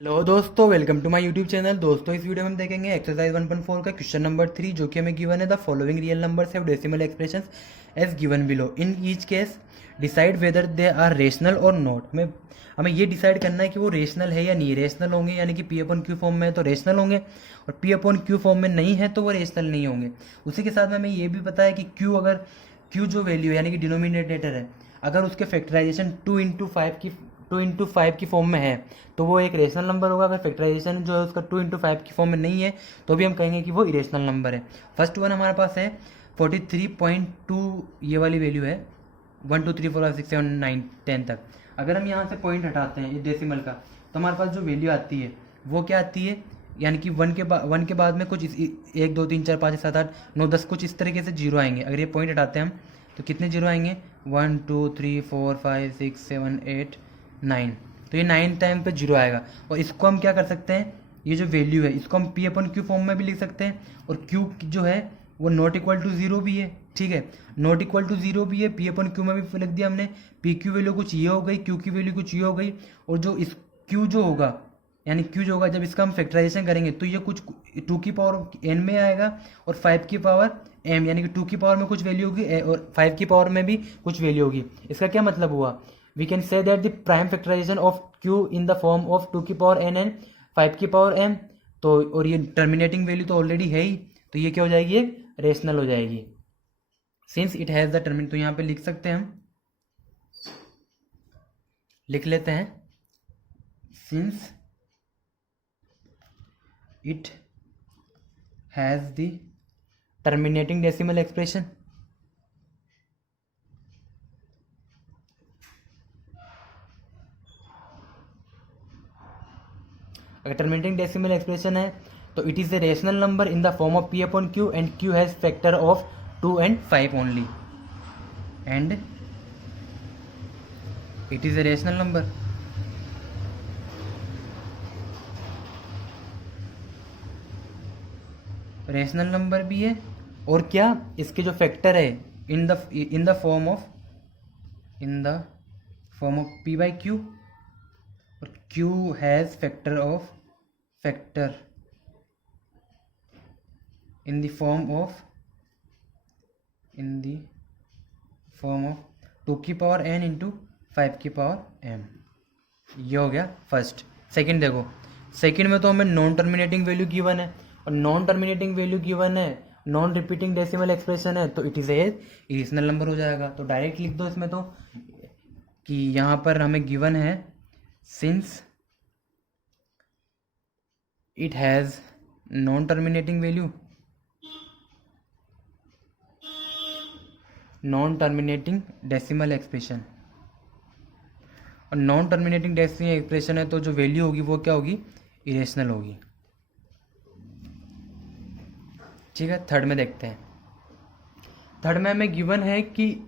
Hello दोस्तों, welcome to my YouTube channel. दोस्तों, इस वीडियो में हम देखेंगे एक्सरसाइज 1.4 का क्वेश्चन नंबर 3, जो कि हमें गिवन है the following real numbers have decimal expressions as given below. In each case decide whether they are rational or not. हमें ये डिसाइड करना है कि वो रेशनल है या नहीं। रेशनल होंगे यानी कि पी अपॉन क्यू फॉर्म में है तो रेशनल होंगे, और पी अपॉन क्यू फॉर्म में नहीं है तो वो रेशनल नहीं होंगे। उसी के साथ में हमें ये भी पता है कि क्यू जो वैल्यू है यानी कि डिनोमिनेटर है, अगर उसके फैक्टराइजेशन 2 इंटू 5 की फॉर्म में है तो वो एक रेशनल नंबर होगा। अगर फैक्टराइजेशन जो है उसका 2 इंटू 5 की फॉर्म में नहीं है तो भी हम कहेंगे कि वो इरेशनल नंबर है। फर्स्ट वन हमारे पास है 43.2, ये वाली वैल्यू है 1 2 3 4 5 6 7 9 10 तक। अगर हम यहाँ से पॉइंट हटाते हैं डेसिमल का तो हमारे पास जो वैल्यू आती है वो क्या आती है, यानी कि वन के बाद में कुछ 1 2 3 4 5 6 7 8 9 10 कुछ इस तरीके से जीरो आएंगे। अगर ये पॉइंट हटाते हैं हम तो कितने जीरो आएंगे, 1 2 3 4 5 6 7 8 9। तो ये 9 टाइम पे जीरो आएगा। और इसको हम क्या कर सकते हैं, ये जो वैल्यू है इसको हम पी अपन क्यू फॉर्म में भी लिख सकते हैं, और क्यू जो है वो नॉट इक्वल टू जीरो भी है। ठीक है, नॉट इक्वल टू जीरो भी है, पी अपन क्यू में भी लिख दिया हमने। पी क्यू वैल्यू कुछ ये हो गई, क्यू की वैल्यू कुछ ये हो गई, और जो इस क्यू जो होगा यानी क्यू जो होगा जब इसका हम फैक्टराइजेशन करेंगे तो ये कुछ 2 की पावर एन में आएगा, और 5 की पावर एम, यानी कि 2 की पावर में कुछ वैल्यू होगी और 5 की पावर में भी कुछ वैल्यू होगी। इसका क्या मतलब हुआ, we can say that the prime factorization of q in the form of 2 की पावर एन एंड 5 की पावर एम। तो और ये टर्मिनेटिंग वैल्यू तो ऑलरेडी है ही, तो ये क्या हो जाएगी, एक रेशनल हो जाएगी since it has the terminate. तो यहाँ पे लिख सकते हैं, हम लिख लेते हैं since it has the terminating decimal expression. अगर टर्मिनेटिंग डेसिमल एक्सप्रेशन है तो it is a rational number in the form of p upon q, and q has factor of 2 and 5 only, and it is a rational number. Rational number भी है, और क्या, इसके जो factor है in the form of p by q, और q has factor in the form of in the form of 2 की power N into 5 की पावर एम। ये हो गया फर्स्ट। सेकंड देखो, सेकंड में तो हमें नॉन टर्मिनेटिंग वैल्यू गिवन है, और नॉन टर्मिनेटिंग वैल्यू गिवन है, नॉन रिपीटिंग डेसिमल एक्सप्रेशन है, तो it is A irrational number हो जाएगा। तो डायरेक्ट लिख दो इसमें तो कि यहाँ पर हमें गिवन है since it has non terminating value, non terminating decimal expression, और नॉन टर्मिनेटिंग डेसिमल एक्सप्रेशन है तो जो वैल्यू होगी वो क्या होगी, इरेशनल होगी। ठीक है, थर्ड में देखते हैं। थर्ड में हमें गिवन है कि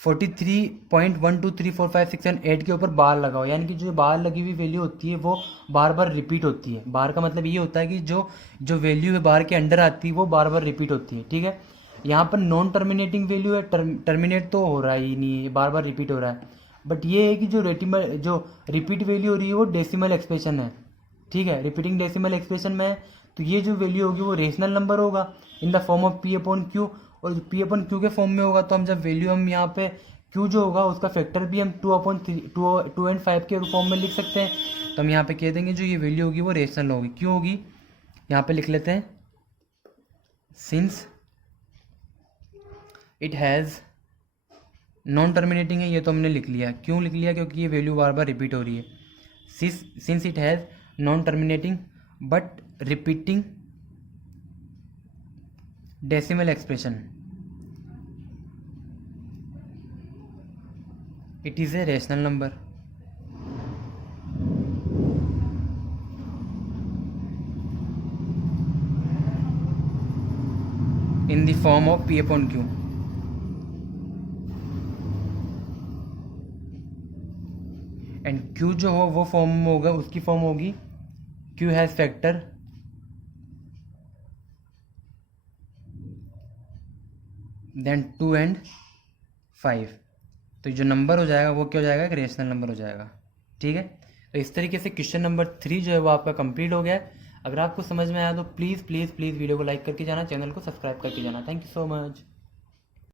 43.1234567 के ऊपर बार लगाओ, यानी कि जो बार लगी हुई वैल्यू होती है वो बार बार रिपीट होती है। बार का मतलब ये होता है कि जो जो वैल्यू है बार के अंडर आती है वो बार बार रिपीट होती है। ठीक है, यहाँ पर नॉन टर्मिनेटिंग वैल्यू है, टर्मिनेट तो हो रहा ही नहीं है, बार बार रिपीट हो रहा है। बट ये है कि जो रिपीट वैल्यू हो रही है वो डेसिमल एक्सप्रेशन है। ठीक है, रिपीटिंग डेसिमल एक्सप्रेशन में है, तो ये जो वैल्यू होगी वो रेशनल नंबर होगा इन the form of p upon Q, और पी अपन क्यू के फॉर्म में होगा तो हम जब वैल्यू हम यहाँ पे क्यू जो होगा उसका फैक्टर भी हम 2 एंड 5 के फॉर्म में लिख सकते हैं। तो हम यहाँ पे कह देंगे जो ये वैल्यू होगी वो रेशनल होगी। क्यों होगी, यहाँ पे लिख लेते हैं since it has non terminating है, ये तो हमने लिख लिया। क्यों लिख लिया, क्योंकि ये वैल्यू बार बार रिपीट हो रही है। Since it has non terminating but repeating decimal expression, it is a rational number in the form of p upon q, and q जो हो वो फॉर्म में होगा, उसकी फॉर्म होगी q has factor then 2 and 5। तो जो नंबर हो जाएगा वो क्या हो जाएगा, एक रेशनल नंबर हो जाएगा। ठीक है, तो इस तरीके से क्वेश्चन नंबर 3 जो है वो आपका कंप्लीट हो गया है। अगर आपको समझ में आया तो प्लीज़ प्लीज़ प्लीज़ वीडियो को लाइक करके जाना, चैनल को सब्सक्राइब करके जाना। Thank you so much.